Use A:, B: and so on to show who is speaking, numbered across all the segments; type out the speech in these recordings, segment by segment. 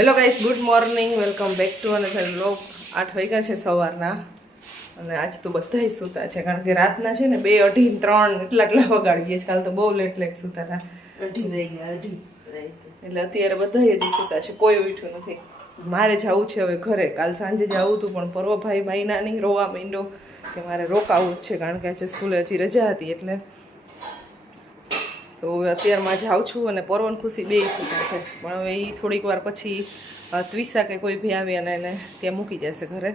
A: Hello guys good morning welcome back to અને લોક આઠ વાગ્યા છે સવારના. અને આજ તો બધા સૂતા છે કારણ કે રાતના છે ને બે અઢી ત્રણ એટલા એટલા વગાડીએ છીએ કાલ તો બહુ લેટ લેટ સૂતા હતા એટલે અત્યારે બધા હજી સૂતા છે કોઈ ઉઠ્યું નથી. મારે જવું છે હવે ઘરે. કાલ સાંજે જવું હતું પણ પર્વભાઈ મહિના નહીં રોવા માંડ્યો કે મારે રોકાવું જ છે કારણ કે આજે સ્કૂલે હજી રજા હતી એટલે તો અત્યારમાં જાઉં છું અને પરવન ખુશી બે સુતા છે. પણ હવે એ થોડીક વાર પછી ત્વિસા કે કોઈ ભી આવી અને એને ત્યાં મૂકી જશે ઘરે.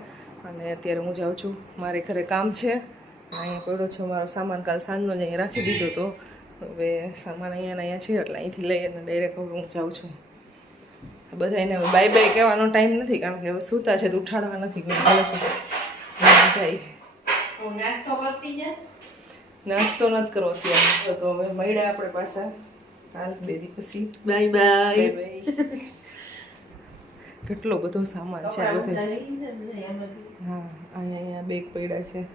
A: અને અત્યારે હું જાઉં છું. મારે ઘરે કામ છે. અહીંયા પડ્યો છે મારો સામાન કાલ સાંજનો જ અહીંયા રાખી દીધો તો. હવે સામાન અહીંયા અહીંયા છે એટલે અહીંથી લઈ અને ડાયરેક્ટ હવે હું જાઉં છું. બધાને હવે બાય બાય કહેવાનો ટાઈમ નથી, કારણ કે હવે સૂતા છે તો ઉઠાડવા નથી. કોઈ ભલે જાય.
B: નાસ્તો
A: નથી કરવો અત્યારે. તો હવે મળ્યા આપણે પાછા. કાલ બે દી પછી. Bye bye. કેટલો બધો સામાન છે આ બધે. હા અહીંયા અહીંયા બેગ પડ્યા છે.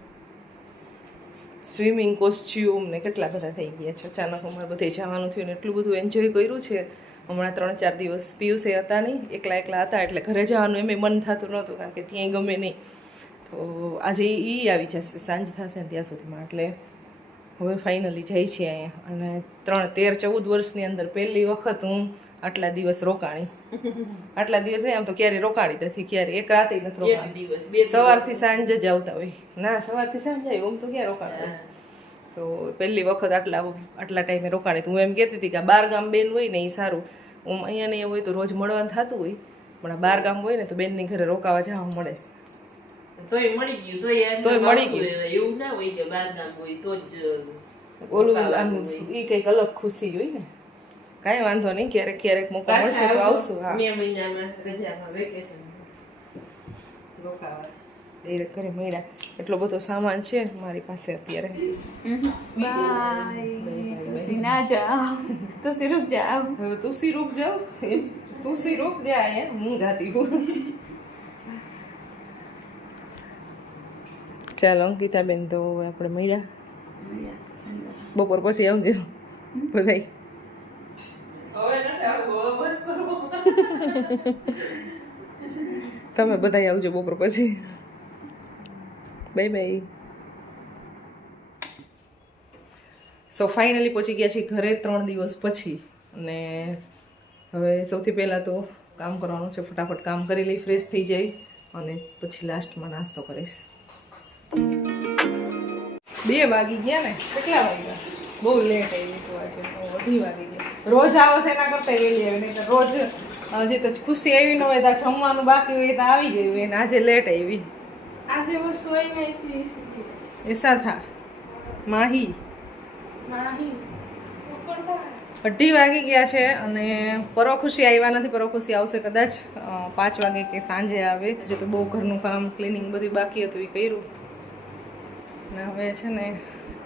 A: સ્વિમિંગ કોસ્ચ્યુમ ને કેટલા બધા થઈ ગયા છે. અચાનક અમારે બધે જવાનું થયું ને એટલું બધું એન્જોય કર્યું છે. હમણાં ત્રણ ચાર દિવસ પિયુસે હતા નહીં. એકલા એકલા હતા એટલે ઘરે જવાનું એમ મન થતું નહોતું કારણ કે ત્યાંય ગમે નહીં. તો આજે એ આવી જશે સાંજ થશે ને ત્યાં સુધીમાં એટલે હવે ફાઇનલી જાય છે અહીંયા. અને ત્રણ તેર ચૌદ વર્ષની અંદર પહેલી વખત હું આટલા દિવસ રોકાણી. આટલા દિવસ નહીં આમ તો ક્યારે રોકાણી નથી ક્યારે એક રાતે નથી રોકાણી. સવારથી સાંજે જ આવતા હોય. ના સવારથી સાંજે આવ્યું આમ તો ક્યાં રોકાણ તો પહેલી વખત આટલા આટલા ટાઈમે રોકાણી. તો હું એમ કહેતી હતી કે બાર ગામ બેન હોય ને એ સારું. ઓમ અહીંયા નહીં હોય તો રોજ મળવાનું થતું હોય. પણ બાર ગામ હોય ને તો બેનની ઘરે રોકાવા જવા મળે.
B: તોય મળી ગયું તોય એમ
A: તોય મળી
B: આવતું એવું ના હોય કે બાર ગામ હોય તો જ
A: ઓલું આમ એ કંઈક અલગ ખુશી હોય ને. કાંઈ વાંધો નહીં ક્યારેક ક્યારેક મોકો મળશે તો આવશું હા.
B: મે મહિનામાં રજામાં વેકેશન રોકાવા.
A: ડાયરેક્ટ ઘરે મળ્યા એટલો બધો સામાન છે મારી પાસે અત્યારે.
C: બાય તુસી ના જાઓ. તુસી રૂક જાઓ.
A: તુસી રૂક જાઓ એમ? તું સી રૂક જા અહીંયા. હું જાતી હું ચાલો અંકિતાબેન તો હવે આપણે મળ્યા. બપોર પછી આવજો. બધાય. તમે બધાય આવજો બપોર પછી. Bye bye. સો ફાઇનલી પહોંચી ગયા છીએ ઘરે ત્રણ દિવસ પછી. અને હવે સૌથી પહેલાં તો કામ કરવાનું છે ફટાફટ કામ કરી લઈ ફ્રેશ થઈ જાય. અને પછી લાસ્ટમાં નાસ્તો કરીશ. બે વાગી ગયા ને? કેટલા વાગ્યા? બહુ લેટ આવી તો આજે. અઢી વાગી ગયા. રોજ આવો છે એના કરતા વહેલી આવે નહીં તો રોજ હજી તો ખુશી આવી ન હોય તો જમવાનું બાકી હોય તો આવી ગયું હોય ને આજે લેટ આવી.
C: આજે હું સોઈ નહીં
A: એસા થા. માહી.
C: નહીં
A: અઢી વાગી ગયા છે અને પરો ખુશી આવ્યા નથી. પરો ખુશી આવશે કદાચ પાંચ વાગે કે સાંજે આવે. જે તો બહુ ઘરનું કામ ક્લિનિંગ બધું બાકી હતું એ કર્યું. ને હવે છે ને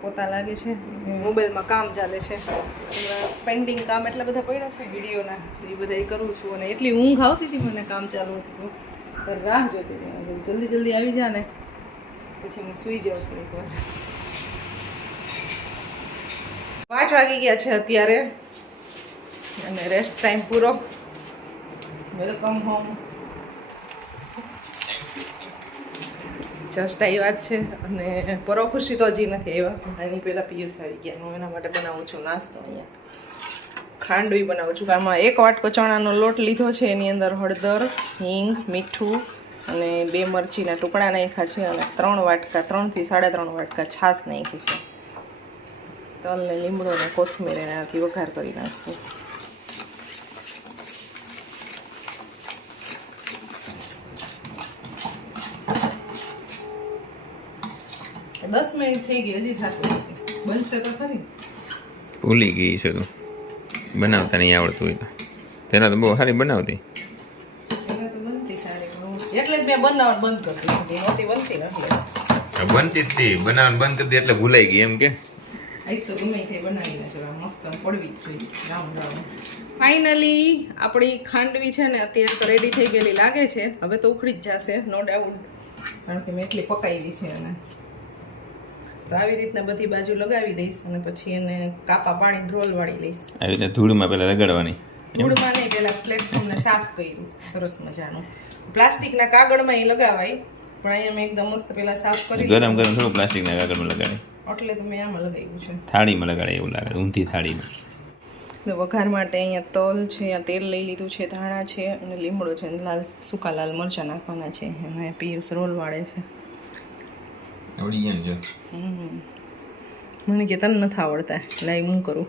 A: પોતા લાગે છે. મોબાઈલમાં કામ ચાલે છે. પેન્ડિંગ કામ એટલા બધા પડ્યા છે, વિડીયોના, એ બધા એ કરું છું અને એટલી ઊંઘ આવતી હતી મને કામ ચાલુ હતું. તો રાહ જોતી જલ્દી જલ્દી આવી જા ને, પછી હું સૂઈ જાઉં છું એકવાર પાંચ વાગી ગયા છે અત્યારે. અને રેસ્ટ ટાઈમ પૂરો. વેલકમ હોમ જસ્ટ આવ્યા જ છે. અને પરો ખુશી તો હજી નથી આવ્યા એની પહેલાં પિયુષ આવી ગયા. હું એના માટે બનાવું છું નાસ્તો અહીંયા. ખાંડવી બનાવું છું. આમાં એક વાટકો ચણાનો લોટ લીધો છે. એની અંદર હળદર, હિંગ, મીઠું અને બે મરચીના ટુકડા નાખ્યા છે અને ત્રણ વાટકા, ત્રણથી સાડા ત્રણ વાટકા છાશ નાખી છે. તલને લીમડો અને કોથમીર એનાથી વઘાર કરી નાખશું. દસ મિનિટ થઈ ગઈ હજી થતું બનશે તો ખરી.
D: ભૂલી ગઈ છે તું. બનાવતા નહીં આવડતું હોય તો. તેના તો બહુ સારી બનાવતી.
A: એટલે જ મેં બનાવવાનું બંધ કરી નહોતી બનતી ને એટલે.
D: બનતી જ હતી. બનાવવાનું બંધ કરી દે એટલે ભૂલાઈ ગઈ એમ કે.
A: તો ગમે તે બનાવી નાખ્યો મસ્ત પડવી જ જોઈએ. રાઉન્ડ રાઉન્ડ ફાઇનલી આપણી ખાંડવી છે ને અત્યારે તો રેડી થઈ ગયેલી લાગે છે. હવે તો ઉખડી જ જશે નો ડાઉટ કારણ કે મેં એટલી પકાવી છે એને. તો આવી રીતના બધી બાજુ લગાવી દઈશ અને પછી એને કાપા પાણી ડ્રોલ વાળી લઈશ.
D: આવી રીતે ધૂળમાં પહેલાં રગડવાની
A: ધૂળમાં નહીં પહેલાં પ્લેટફોર્મને સાફ કર્યું. સરસ મજાનું. પ્લાસ્ટિકના કાગળમાં એ લગાવાય પણ અહીંયા મેં એકદમ મસ્ત પહેલાં સાફ કરી
D: ગરમ ગરમ થોડું પ્લાસ્ટિકના કાગળમાં લગાડી.
A: એટલે તો મેં આમાં લગાવ્યું છે.
D: થાળીમાં લગાડે એવું લાગે ઊંધી થાળીમાં.
A: વઘાર માટે અહીંયા તલ છે અહીંયા તેલ લઈ લીધું છે ધાણા છે અને લીમડો છે લાલ સૂકા લાલ મરચાં નાખવાના છે. અને પિયુષ રોલ વાળે છે.
D: આવડી ગયા જો
A: મને કે તને નથી આવડતા. લાઈ હું કરું?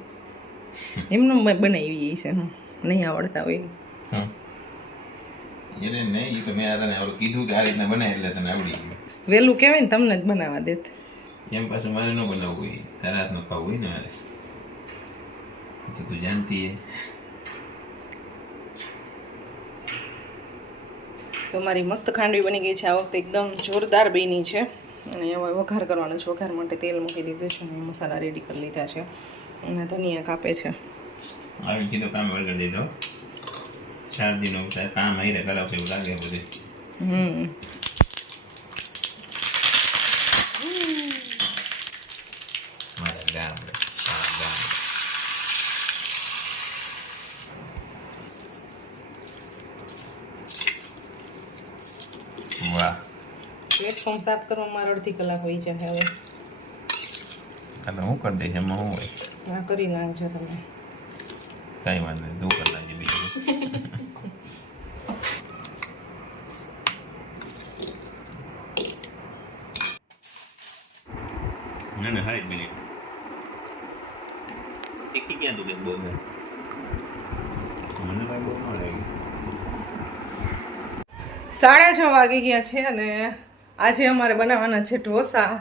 A: એમને બનાવી બનાવી છે. નહીં આવડતા હોય
D: હા એને નહીં તો મેં તને આવડું કીધું કે આ રીતના બને એટલે તને આવડી ગયું.
A: વહેલું કહેવાય ને તમને જ બનાવવા દેત.
D: એમ પાછું મારે ન બનાવવું હોય. તારા હાથનું ખાવું હોય ને મારે. તો તું જાણતી હે.
A: તો મારી મસ્ત ખાંડવી બની ગઈ છે. આ વખતે એકદમ જોરદાર બની છે. અને હવે વઘાર કરવાનો છે. વઘાર માટે તેલ મૂકી દીધું છે અને મસાલા રેડી કરી લીધા છે. અને ધનિયા કાપે છે.
D: આવી કીધું કામ વળગી દીધો. ચાર દિનો કામ આવી રહ્યા કરાવશે એવું લાગે બધું.
A: હમ
D: મારા ગામડે મારા ગામડે વાહ
A: પ્લેટફોર્મ સાફ કરવામાં મારે અડધી કલાક હોય છે હવે.
D: તમે હું કરી દઈશ એમાં હું હોય?
A: હા કરી નાખજો તમે.
D: કાંઈ વાંધો નહીં તું કરી નાખજે બીજું. ના ના હા એક મિનિટ. તીખી ક્યાં તું કે બહુ મને કાંઈ બહુ ન લાગી.
A: સાડા છ વાગી ગયા છે અને આજે અમારે બનાવવાના છે ઢોસા.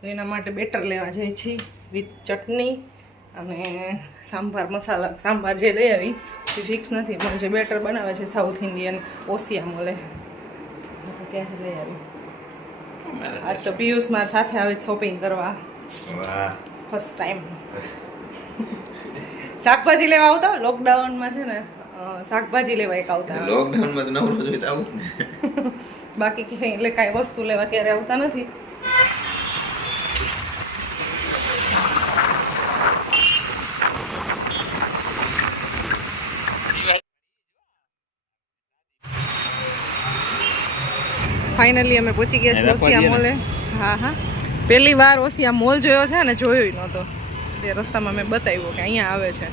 A: તો એના માટે બેટર લેવા જઈએ છીએ વિથ ચટણી અને સાંભાર મસાલા. સાંભાર જે લઈ આવી એ ફિક્સ નથી પણ જે બેટર બનાવે છે સાઉથ ઇન્ડિયન ઓસિયા મળે. તો ત્યાંથી લઈ આવી. આજ તો પિયુષ મારા સાથે આવે શોપિંગ કરવા. ફર્સ્ટ ટાઈમ શાકભાજી લેવા આવતા લોકડાઉનમાં છે ને શાકભાજી લેવા એક આવતા
D: લોકડાઉનમાં તો નવરો આવું ને.
A: બાકી કંઈ એટલે કાંઈ વસ્તુ લેવા ક્યારે આવતા નથી. ફાઇનલી અમે પહોંચી ગયા છીએ ઓસિયા મોલે. હા હા. પહેલી વાર ઓસિયા મોલ જોયો છે ને જોયો નહોતો. તે રસ્તામાં મેં બતાવ્યું કે અહીંયા આવે છે.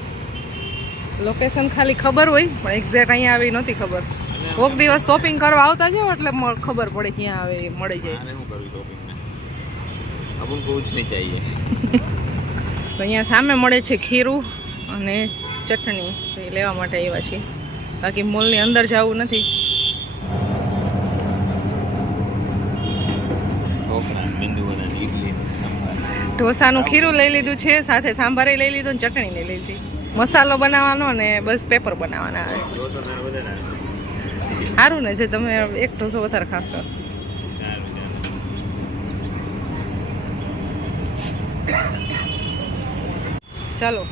A: લોકેશન ખાલી ખબર હોય પણ એક્ઝેક્ટ અહીંયા આવી નહોતી ખબર. કોક દિવસ શોપિંગ કરવા આવતા જાઓ એટલે ખબર પડે ક્યાં આવે મળી જાય.
D: શું કરવું શોપિંગને અપન કુછ નહીં ચાહીએ.
A: તો અહીંયા સામે મળે છે ખીરું અને ચટણી. તો એ લેવા માટે આવ્યા છે બાકી મોલની અંદર જવું નથી. ઢોસાનું ખીરું લઈ લીધું છે સાથે સાંભારે લઈ લીધું ને ચટણી લઈ લીધી. મસાલો બનાવવાનો ને બસ પેપર બનાવવાના આવે. સારું ને જે તમે એક ઢોસો વધારે ખાશો. ચાલો.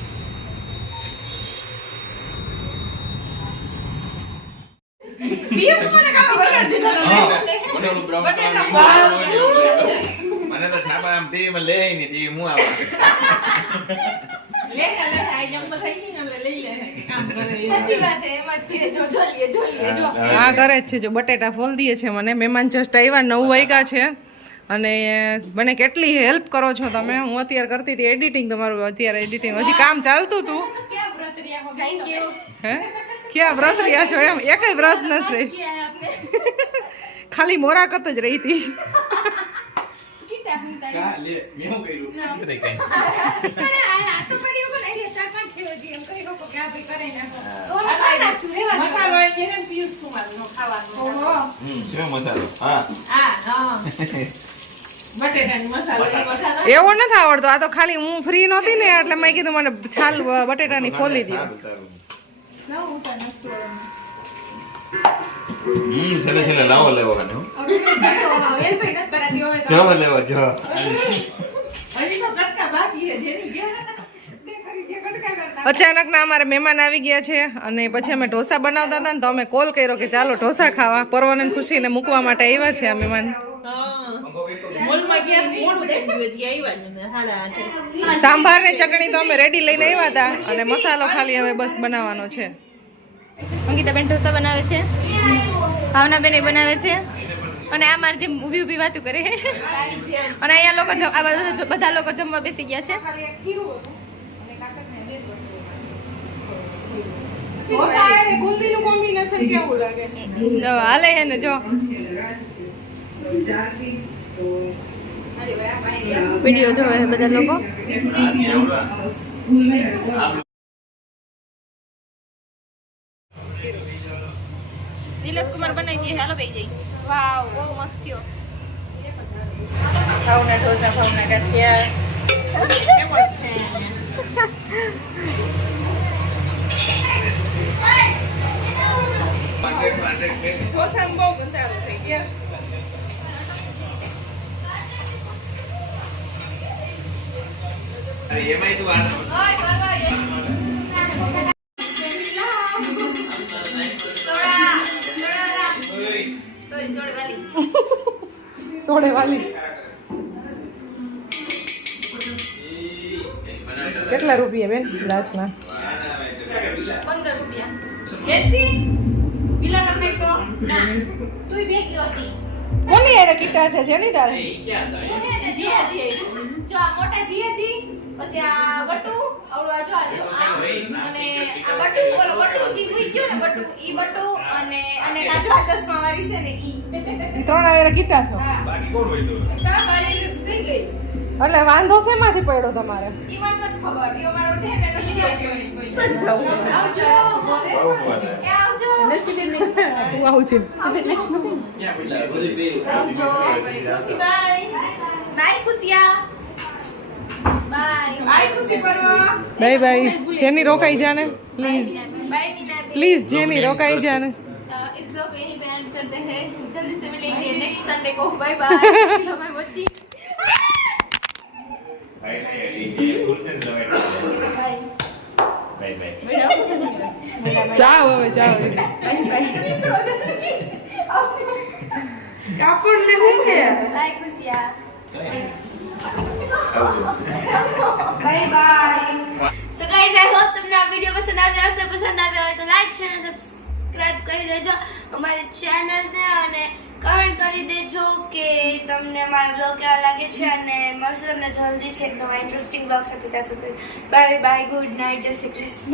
D: મને તો છાપા આમ ટીવીમાં લે નહીં ટીવી હું આવા
C: લે લે આઈ જમ થઈ ગઈ ને લઈ લે.
A: આ ઘરે જ છે જો બટેટા ફોલ દઈએ છે મને. મહેમાન જસ્ટ આવ્યા નવ વાગ્યા છે. અને મને કેટલી હેલ્પ કરો છો તમે? હું અત્યારે કરતી હતી એડિટિંગ તમારું અત્યારે એડિટિંગ હજી કામ ચાલતું હતું. હે ક્યાં વ્રત રહ્યા છો એમ? એકય વ્રત નથી ખાલી મોરાકત જ રહી હતી. એવો નથી આવડતો આ તો ખાલી હું ફ્રી નહોતી ને એટલે મેં કીધું મને છાલ બટેટાની ફોલી દો.
D: હમ છેલ્લે છેલ્લે લાવો લેવો જો લેવો જો
B: હજી તો કટકા બાકી છે જેની ગયા
C: કટકા કરતા
A: અચાનક ના અમારે મહેમાન આવી ગયા છે અને પછી અમે ઢોસા બનાવતા હતા ને તો અમે કોલ કર્યો કે ચાલો ઢોસા ખાવા. પરવાનંદ ખુશીને મૂકવા માટે આવ્યા છે આ મહેમાન. સાંભાર ને ચટણી તો અમે રેડી લઈને આવ્યા હતા અને મસાલો ખાલી હવે બસ બનાવવાનો છે.
E: અંકિતાબેન ઢોસા બનાવે છે. ભાવનાબેન એ બનાવે છે. અને આ મારી જેમ ઊભી ઊભી વાતો કરે. અને અહીંયા લોકો આ બધા બધા લોકો જમવા બેસી ગયા છે
A: ખાલી એક ખીરું હતું અને કાકડને બે જ વસ્તુ ઢોસા અને કોમ્બિનેશન કેવું લાગે?
E: જો હાલે હે ને જો. વીડિયો જોવે છે બધા લોકો. નિલેશ કુમાર બનાવી દઈએ હાલો ભાઈ જઈ વાવ બહુ મસ્ત થયો.
B: ભાવના ઢોસા ભાવના ગાંઠિયા. ઢોસામાં બહુ ગંધારું થઈ ગયું.
D: એમાંય તું આ
A: સોડે વાલી. કેટલા રૂપિયા બેન ગ્લાસના?
E: પંદર રૂપિયા.
C: તું ભેગી હતી
A: કોની યારે કીટા છે જેની તારે?
C: જો આ મોટા જીયાજી પછી આ બટુ આવડો આ જો આ અને આ બટુ બોલો બટુ જી ભૂઈ ગયો ને બટુ ઈ બટુ અને અને આ જો આ ચશ્મા વાળી છે ને ઈ.
A: ત્રણ યારે કીટા છો?
C: કા મારી લિપ્સ થઈ ગઈ.
A: એટલે વાંધો શેમાંથી પડ્યો તમારે?
C: ઈ મને નથી ખબર. ઈ અમારો ઠેક ને નથી આવજો. આવજો. એ આવજો
A: તું આવું છે
C: બાય ખુશિયા બાય
B: આય ખુશી પરવા
A: બાય બાય જેની રોકાઈ જાને please
C: bye Meena
A: please Jenny रोकाई जाने
C: इस लोग को यहीं पे एंड करते हैं जल्दी से मिलेंगे नेक्स्ट संडे को बाय बाय समय वॉचिंग bye
A: જાઓ હવે જાઓ કાપડ લેવું કે
C: bye Khushiya bye bye so guys I hope તમને આ વિડિયો પસંદ આવ્યો હશે પસંદ આવ્યો હોય તો લાઈક શેર સબસ્ક્રાઇબ કરી દેજો અમારી ચેનલને અને કમેન્ટ કરી દેજો કે તમને અમારા બ્લોગ કેવા લાગે છે અને મળશે તમને જલ્દીથી એક ઇન્ટરેસ્ટિંગ બ્લોગ સાથે. ત્યાં સુધી બાય બાય ગુડ નાઇટ જય શ્રી કૃષ્ણ.